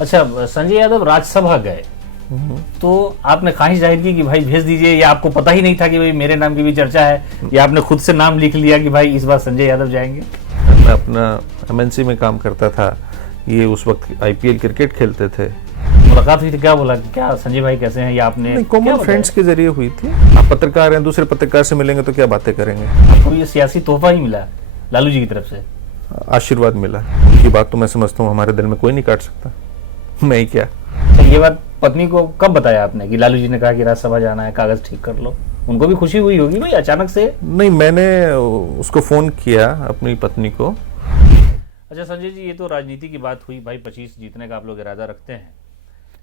अच्छा, संजय यादव राज्यसभा गए तो आपने ख्वाहिश जाहिर की कि भाई भेज दीजिए, या आपको पता ही नहीं था कि भाई मेरे नाम की भी चर्चा है, या आपने खुद से नाम लिख लिया कि भाई इस बार संजय यादव जाएंगे? मैं अपना एमएनसी में काम करता था, ये उस वक्त आईपीएल क्रिकेट खेलते थे। मुलाकात हुई थी, क्या बोला, क्या संजय भाई कैसे हैं, या आपने कॉमन फ्रेंड्स के जरिए हुई थी। आप पत्रकार हैं, दूसरे पत्रकार से मिलेंगे तो क्या बातें करेंगे। आपको ये सियासी तोहफा ही मिला लालू जी की तरफ से? आशीर्वाद मिला। उनकी बात तो मैं समझता हूँ हमारे दिल में कोई नहीं काट सकता, मैं ही क्या। अच्छा, ये बात पत्नी को कब बताया आपने कि लालू जी ने कहा कि राज्यसभा जाना है, कागज ठीक कर लो? उनको भी खुशी हुई होगी भाई अचानक से। नहीं, मैंने उसको फोन किया अपनी पत्नी को। अच्छा संजय जी, ये तो राजनीति की बात हुई भाई, 25 जीतने का आप लोग इरादा रखते हैं,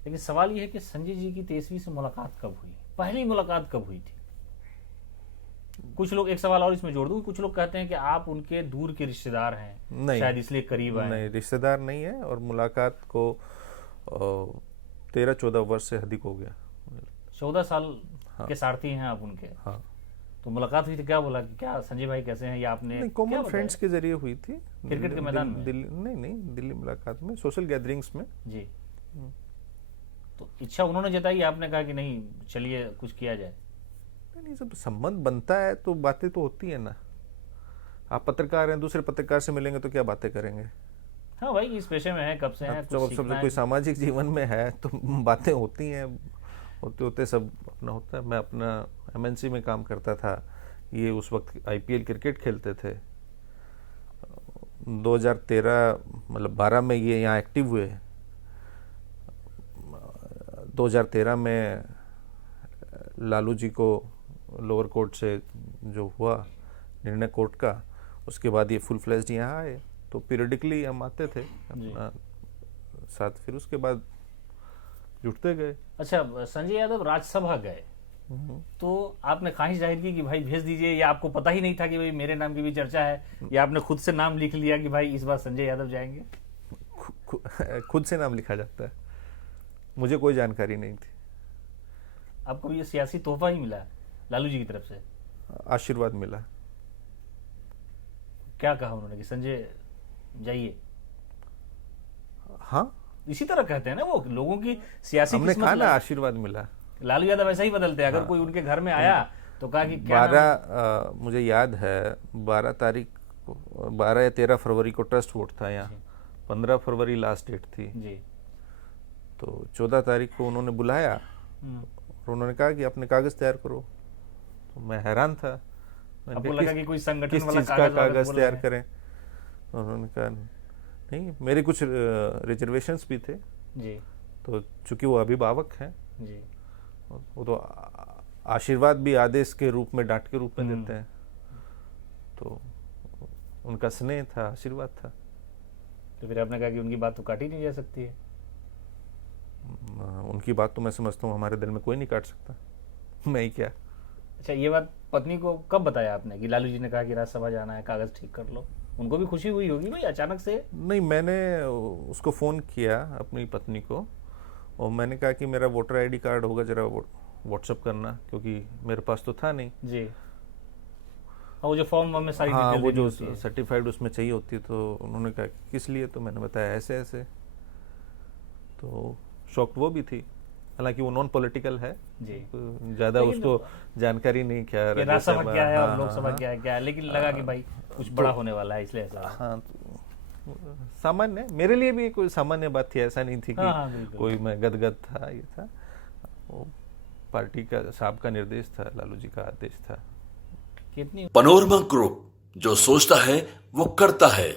लेकिन सवाल ये है कि संजय जी की तेजस्वी से मुलाकात कब हुई? पहली मुलाकात कब हुई थी? कुछ लोग, एक सवाल और इसमें जोड़ दूं, कुछ लोग कहते हैं कि आप उनके दूर के रिश्तेदार हैं, नहीं, शायद इसलिए करीब आए। नहीं, रिश्तेदार नहीं है, और मुलाकात को 13-14 वर्ष से अधिक हो गया। 14 साल हाँ। के सारथी हैं आप उनके। हाँ। तो मुलाकात हुई थी, क्या बोला, क्या संजय भाई कैसे हैं, या आपने कॉमन फ्रेंड्स के जरिए हुई थी। क्रिकेट के मैदान में? नहीं, दिल्ली मुलाकात में, सोशल गैदरिंग्स में जी। तो इच्छा उन्होंने जताई, आपने कहा कि नहीं चलिए कुछ किया जाए? नहीं, जब संबंध बनता है तो बातें तो होती है ना। आप पत्रकार हैं, दूसरे पत्रकार से मिलेंगे तो क्या बातें करेंगे। हाँ भाई, इस पेशे में है, कब से हैं, जब सब कोई सामाजिक जीवन में है तो बातें होती हैं, होते होते सब अपना होता है। मैं अपना एमएनसी में काम करता था, ये उस वक्त आईपीएल क्रिकेट खेलते थे। 2013 मतलब 12 में ये यहाँ एक्टिव हुए। 2013 में लालू जी को लोअर कोर्ट से जो हुआ निर्णय कोर्ट का, उसके बाद ये फुल फ्लेज्ड यहाँ आए। तो पीरियडिकली हम आते थे अपना साथ, फिर उसके बाद जुटते गए। अच्छा, संजय यादव राज्यसभा गए तो आपने ख्वाहिश जाहिर की कि भाई भेज दीजिए, या आपको पता ही नहीं था कि भाई मेरे नाम की भी चर्चा है, या आपने खुद से नाम लिख लिया कि भाई इस बार संजय यादव जाएंगे? खुद से नाम लिखा जाता है, मुझे कोई जानकारी नहीं थी। आपको ये सियासी तोहफा ही मिला लालू जी की तरफ से? आशीर्वाद मिला। क्या कहा उन्होंने कि संजय जाइए? हाँ, इसी तरह कहते हैं ना वो लोगों की सियासी हमने किस्मत। कहा ना आशीर्वाद मिला। लालू यादव ऐसा ही बदलते हैं, अगर कोई उनके घर में आया तो कहा कि क्या 12 मुझे याद है 12 या 13 फरवरी को ट्रस्ट वोट था यहाँ, 15 फरवरी लास्ट डेट थी जी। तो 14 तारीख को उन्होंने बुलाया और उन्होंने कहा कि अपने कागज तैयार करो। तो मैं हैरान था, आपको लगा कि कोई संगठन किस वाला चीज का कागज तैयार करें। उन्होंने कहा नहीं, मेरे कुछ रिजर्वेशंस भी थे जी। तो चूंकि वो अभिभावक हैं जी, वो तो आशीर्वाद भी आदेश के रूप में, डांट के रूप में देते हैं, तो उनका स्नेह था, आशीर्वाद था। तो फिर आपने कहा कि उनकी बात तो काटी नहीं जा सकती है? उनकी बात तो मैं समझता हूँ हमारे दिल में कोई नहीं काट सकता, मैं ही क्या। अच्छा, ये बात पत्नी को कब बताया आपने कि लालू जी ने कहा कि राज्यसभा जाना है, कागज ठीक कर लो? उनको भी खुशी हुई होगी भाई अचानक से। नहीं, मैंने उसको फ़ोन किया अपनी पत्नी को, और मैंने कहा कि मेरा वोटर आईडी कार्ड होगा, जरा व्हाट्सअप करना, क्योंकि मेरे पास तो था नहीं। जी। और वो जो फॉर्म में सारी हाँ, डिटेल वो देनी जो होती है। सर्टिफाइड उसमें चाहिए होती, तो उन्होंने कहा किस लिए, तो मैंने बताया ऐसे ऐसे। तो शॉक्ड वो भी थी, हालांकि वो नॉन पॉलिटिकल है जी। ज़्यादा उसको जानकारी नहीं क्या राज्यसभा क्या है और लोकसभा हाँ, क्या है, लेकिन लगा कि भाई कुछ बड़ा होने वाला है, इसलिए ऐसा। हाँ, तो सामान्य, मेरे लिए भी कोई सामान्य बात थी, ऐसा नहीं थी कि हाँ, बिल्कुल। कोई मैं गदगद था। ये था वो पार्टी का साहब का निर्देश था, लालू जी का आदेश था। कितनी पनोरमा ग्रुप, जो सोचता है वो करता है।